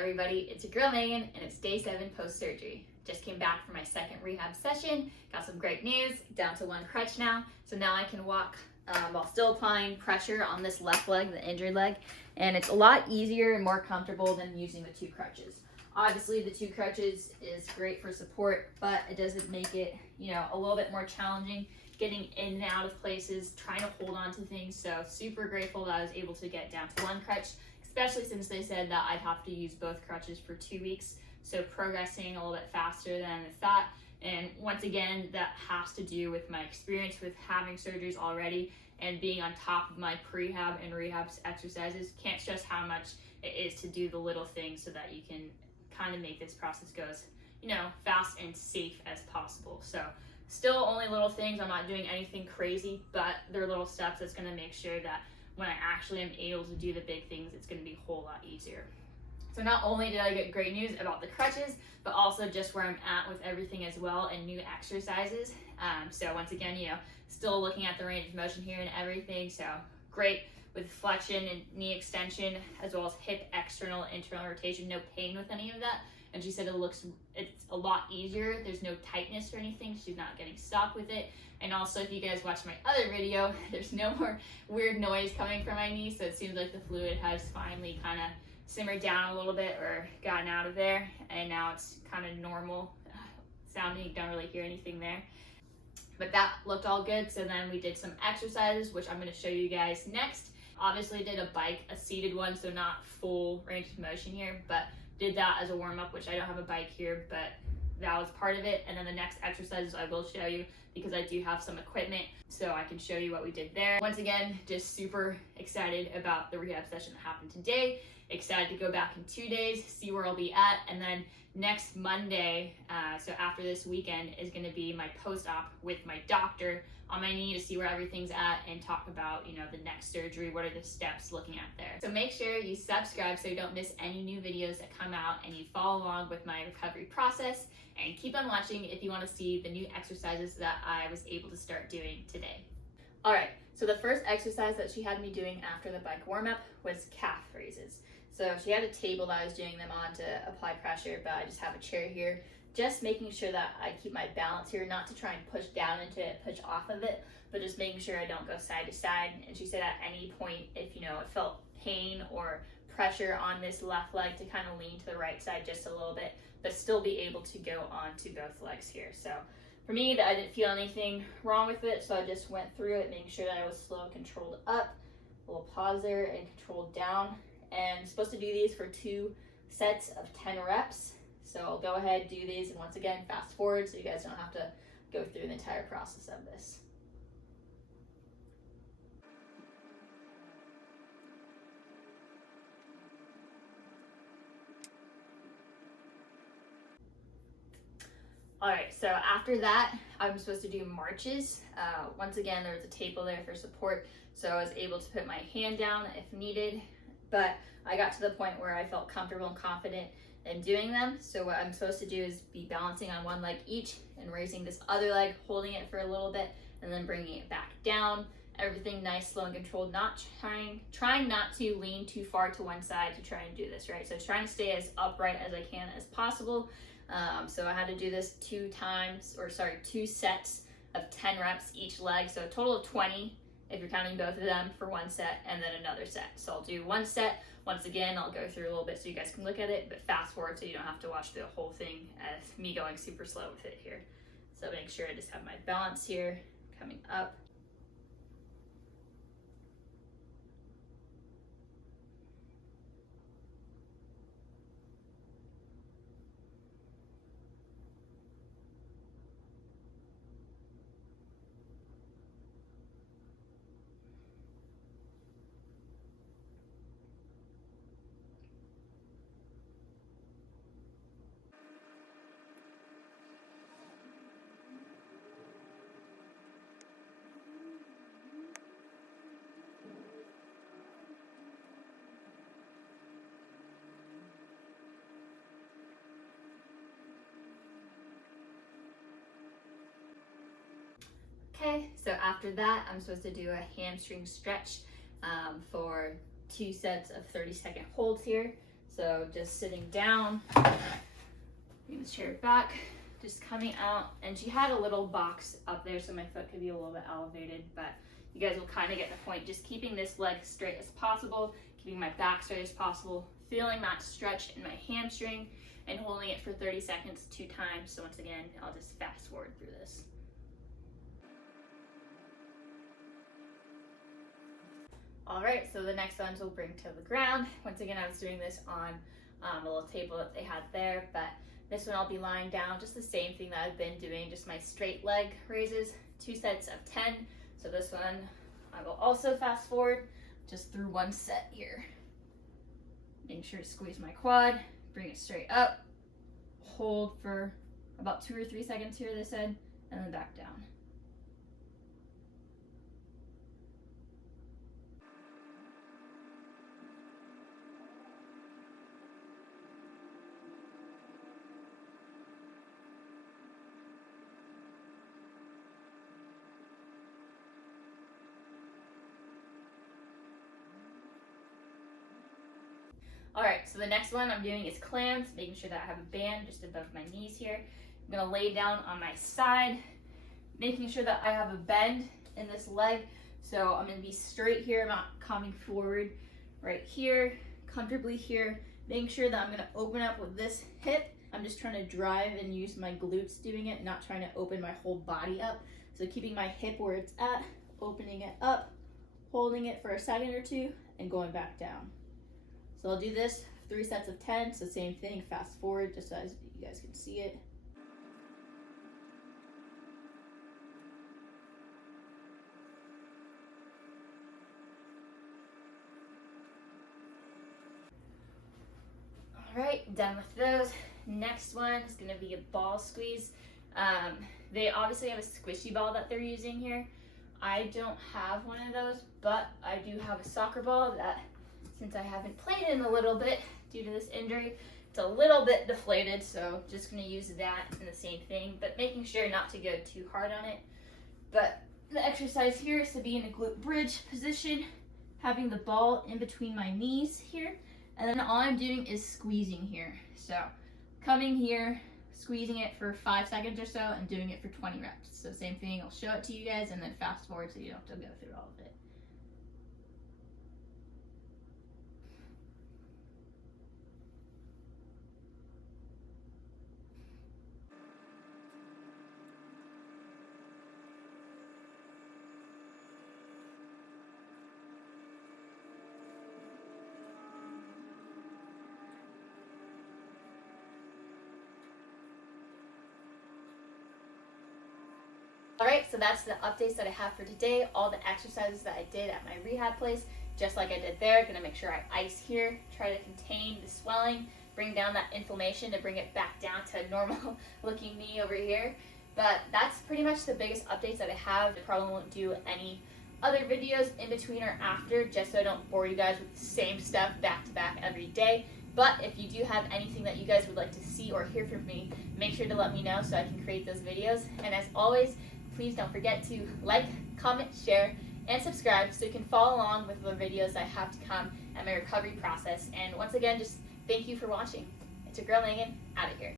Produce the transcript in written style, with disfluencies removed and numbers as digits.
everybody, it's your girl Megan and it's day 7 post-surgery. Just came back from my second rehab session, got some great news, down to 1 crutch now. So now I can walk while still applying pressure on this left leg, the injured leg, and it's a lot easier and more comfortable than using the 2 crutches. Obviously the 2 crutches is great for support, but it doesn't make it, a little bit more challenging getting in and out of places, trying to hold on to things. So super grateful that I was able to get down to 1 crutch, especially since they said that I'd have to use both crutches for 2 weeks. So progressing a little bit faster than I thought. And once again, that has to do with my experience with having surgeries already and being on top of my prehab and rehab exercises. Can't stress how much it is to do the little things so that you can kind of make this process go as, fast and safe as possible. So still only little things. I'm not doing anything crazy, but they're little steps that's going to make sure that when I actually am able to do the big things, it's going to be a whole lot easier. So not only did I get great news about the crutches, but also just where I'm at with everything as well and new exercises. So once again, still looking at the range of motion here and everything. So great with flexion and knee extension, as well as hip external, internal rotation, no pain with any of that. And she said it's a lot easier. There's no tightness or anything. She's not getting stuck with it. And also, if you guys watch my other video, there's no more weird noise coming from my knee. So it seems like the fluid has finally kind of simmered down a little bit or gotten out of there. And now it's kind of normal sounding. You don't really hear anything there. But that looked all good. So then we did some exercises, which I'm going to show you guys next. Obviously did a bike, a seated one, so not full range of motion here, but did that as a warm-up, which I don't have a bike here, but that was part of it. And then the next exercises I will show you because I do have some equipment, so I can show you what we did there. Once again, just super excited about the rehab session that happened today. Excited to go back in 2 days, see where I'll be at, and then next Monday, so after this weekend, is going to be my post-op with my doctor on my knee to see where everything's at and talk about, the next surgery, what are the steps looking at there. So make sure you subscribe so you don't miss any new videos that come out, and you follow along with my recovery process, and keep on watching if you want to see the new exercises that I was able to start doing today. All right, so the first exercise that she had me doing after the bike warm-up was calf raises. So she had a table that I was doing them on to apply pressure, but I just have a chair here, just making sure that I keep my balance here, not to try and push down into it, push off of it, but just making sure I don't go side to side. And she said at any point, if it felt pain or pressure on this left leg, to kind of lean to the right side just a little bit, but still be able to go on to both legs here. So for me, I didn't feel anything wrong with it, so I just went through it, making sure that I was slow and controlled up, a little pause there, and controlled down. And I'm supposed to do these for 2 sets of 10 reps. So I'll go ahead, do these, and once again, fast forward so you guys don't have to go through the entire process of this. All right, so after that, I'm supposed to do marches. Once again, there was a table there for support, so I was able to put my hand down if needed, but I got to the point where I felt comfortable and confident in doing them. So what I'm supposed to do is be balancing on 1 leg each and raising this other leg, holding it for a little bit, and then bringing it back down. Everything nice, slow, and controlled, not trying not to lean too far to one side to try and do this, right? So trying to stay as upright as I can as possible. So I had to do this 2 sets of 10 reps each leg. So a total of 20 if you're counting both of them for 1 set, and then another set. So I'll do 1 set. Once again, I'll go through a little bit so you guys can look at it, but fast forward so you don't have to watch the whole thing as me going super slow with it here. So make sure I just have my balance here, coming up. Okay, so after that, I'm supposed to do a hamstring stretch for 2 sets of 30-second holds here. So So just sitting down, bring the chair back, just coming out, and she had a little box up there so my foot could be a little bit elevated, but you guys will kind of get the point. Just keeping this leg straight as possible, keeping my back straight as possible, feeling that stretch in my hamstring, and holding it for 30 seconds 2 times. So once again, I'll just fast forward through this. All right, so the next ones we'll bring to the ground. Once again, I was doing this on a little table that they had there, but this one I'll be lying down, just the same thing that I've been doing, just my straight leg raises, 2 sets of 10. So this one, I will also fast forward just through 1 set here. Making sure to squeeze my quad, bring it straight up, hold for about 2 or 3 seconds here this end, and then back down. All right, so the next one I'm doing is clams, making sure that I have a band just above my knees here. I'm gonna lay down on my side, making sure that I have a bend in this leg. So I'm gonna be straight here, I'm not coming forward. Right here, comfortably here, making sure that I'm gonna open up with this hip. I'm just trying to drive and use my glutes doing it, not trying to open my whole body up. So keeping my hip where it's at, opening it up, holding it for a second or 2, and going back down. So I'll do this 3 sets of 10, so same thing, fast forward just so as you guys can see it. All right, done with those. Next one is gonna be a ball squeeze. They obviously have a squishy ball that they're using here. I don't have one of those, but I do have a soccer ball that, since I haven't played in a little bit due to this injury, it's a little bit deflated, so just gonna use that in the same thing, but making sure not to go too hard on it. But the exercise here is to be in a glute bridge position, having the ball in between my knees here, and then all I'm doing is squeezing here. So coming here, squeezing it for 5 seconds or so, and doing it for 20 reps. So same thing, I'll show it to you guys, and then fast forward so you don't have to go through all of it. All right, so that's the updates that I have for today. All the exercises that I did at my rehab place, just like I did there. Gonna make sure I ice here, try to contain the swelling, bring down that inflammation to bring it back down to normal looking me over here. But that's pretty much the biggest updates that I have. I probably won't do any other videos in between or after, just so I don't bore you guys with the same stuff back to back every day. But if you do have anything that you guys would like to see or hear from me, make sure to let me know so I can create those videos. And as always, please don't forget to like, comment, share, and subscribe so you can follow along with the videos that have to come and my recovery process. And once again, just thank you for watching. It's your girl Meagan, out of here.